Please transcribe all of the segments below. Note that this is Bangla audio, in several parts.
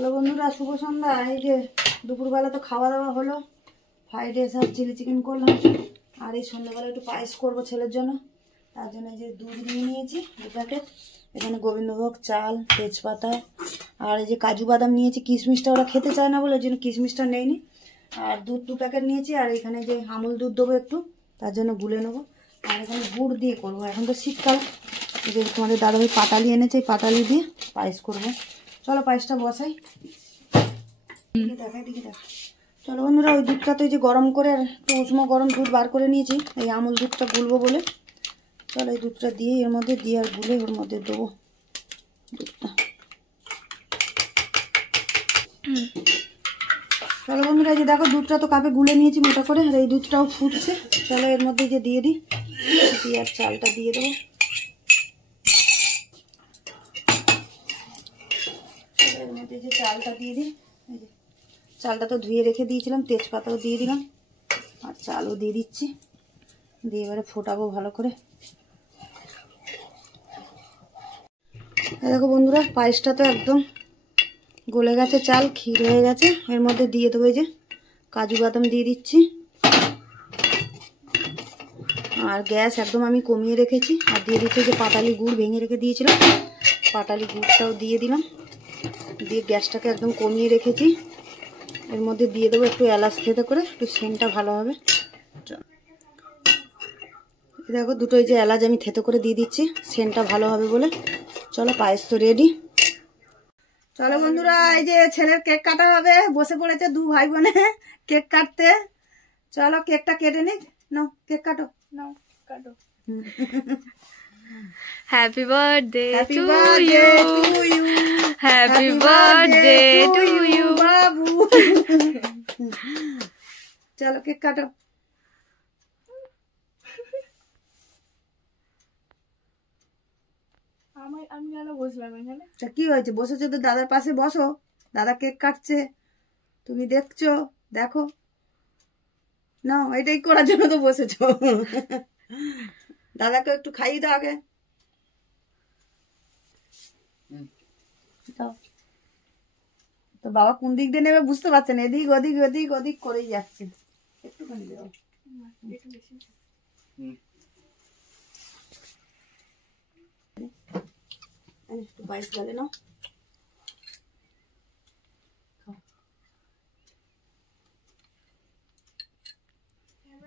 হ্যালো বন্ধুরা, শুভ সন্ধ্যা। এই যে দুপুরবেলা তো খাওয়া দাওয়া হলো, ফ্রাইড রাইস আর চিলি চিকেন করলাম। আর এই সন্ধ্যাবেলা একটু পায়েস করবো ছেলের জন্য। তার জন্য যে দুধ নিয়ে নিয়েছি 2 প্যাকেট, এখানে গোবিন্দভোগ চাল, তেজপাতা আর এই যে কাজু বাদাম নিয়েছি। কিশমিশটা ওরা খেতে চায় না বলে ওই জন্য কিশমিশটা নেইনি। আর দুধ 2 প্যাকেট নিয়েছি। আর এখানে যে আমুল দুধ দেবো একটু, তার জন্য গুলে নেবো। আর এখানে গুড় দিয়ে করবো, এখন তো শীতকাল। যে তোমাদের দাদাভাই পাটালি এনেছে, এই পাটালি দিয়ে পায়েস করবো। চলো পায়েসটা বসাই, দেখাই দিকে দেখা। চলো বন্ধুরা, ওই দুধটা তো এই যে গরম করে একটু উষ্ণ গরম দুধ বার করে নিয়েছি। এই আমুল দুধটা গুলবো বলে, চলো এই দুধটা দিয়ে এর মধ্যে দিয়ে আর গুলে ওর মধ্যে দেবো দুধটা। চলো বন্ধুরা, এই যে দেখো দুধটা তো কাপে গুলে নিয়েছি মোটা করে। আর এই দুধটাও ফুটছে, চলো এর মধ্যে যে দিয়ে দিই, দিয়ে আর চালটা দিয়ে দেবো। এর মধ্যে যে চালটা দিয়ে দিই, এই যে চালটা তো ধুয়ে রেখে দিয়েছিলাম, তেজপাতাও দিয়ে দিলাম আর চালও দিয়ে দিচ্ছি। দিয়ে এবারে ফোটাবো ভালো করে। দেখো বন্ধুরা, পায়েসটা তো একদম গলে গেছে, চাল ক্ষীর হয়ে গেছে। এর মধ্যে দিয়ে দেবো এই যে কাজু বাদাম দিয়ে দিচ্ছি। আর গ্যাস একদম আমি কমিয়ে রেখেছি। আর দিয়ে দিচ্ছি যে পাটালি গুড় ভেঙে রেখে দিয়েছিলাম, পাটালি গুড়টাও দিয়ে দিলাম। দিয়ে গ্যাসটাকে একদম কমিয়ে রেখেছি। এর মধ্যে দিয়ে দেবো একটু এলাচ থেতে করে, একটু সেন্টটা ভালো হবে। দেখো দুটোই যে এলাচ আমি থেতে করে দিয়ে দিচ্ছি, সেন্টটা ভালো হবে বলে। চলো পায়েস তো রেডি। চলো বন্ধুরা, এই যে ছেলের কেক কাটা হবে, বসে পড়েছে 2 ভাই বোনে কেক কাটতে। চলো কেকটা কেটে নিক। নাও কেক কাটো, নাও কাটো। Happy birthday happy to birthday you, to you, happy birthday to you বাবু। চলো কেক কাটো। আমি কেন বসলাম এখানে? তা কি হয়েছে, বসেছো তো দাদার পাশে, বসো। দাদা কেক কাটছে, তুমি দেখছো, দেখো। না, এটাই করার জন্য তো বসেছো। দাদাকে একটু খাইয়ে দাও আগে। দাও। তো বাবা কোন দিক দিয়ে নেবে বুঝতে পারছেন, এদিক ওদিক ওদিক ওদিক করেই যাচ্ছে। একটুখানি দাও, একটু পায়েস গেলে নাও।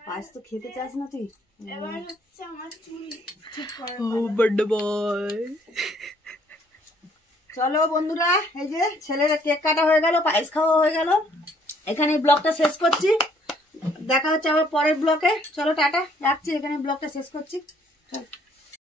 পায়েস তো খেতে চাস না তুই। এবার হচ্ছে আমার চুল ঠিক করে। ও বার্থডে বয়। চলো বন্ধুরা, এই যে ছেলের কেক কাটা হয়ে গেল, পায়েস খাওয়া হয়ে গেল। এখানে ব্লগটা শেষ করছি, দেখা হচ্ছে আবার পরের ব্লগে। চলো টাটা, রাখছি, এখানে ব্লগটা শেষ করছি।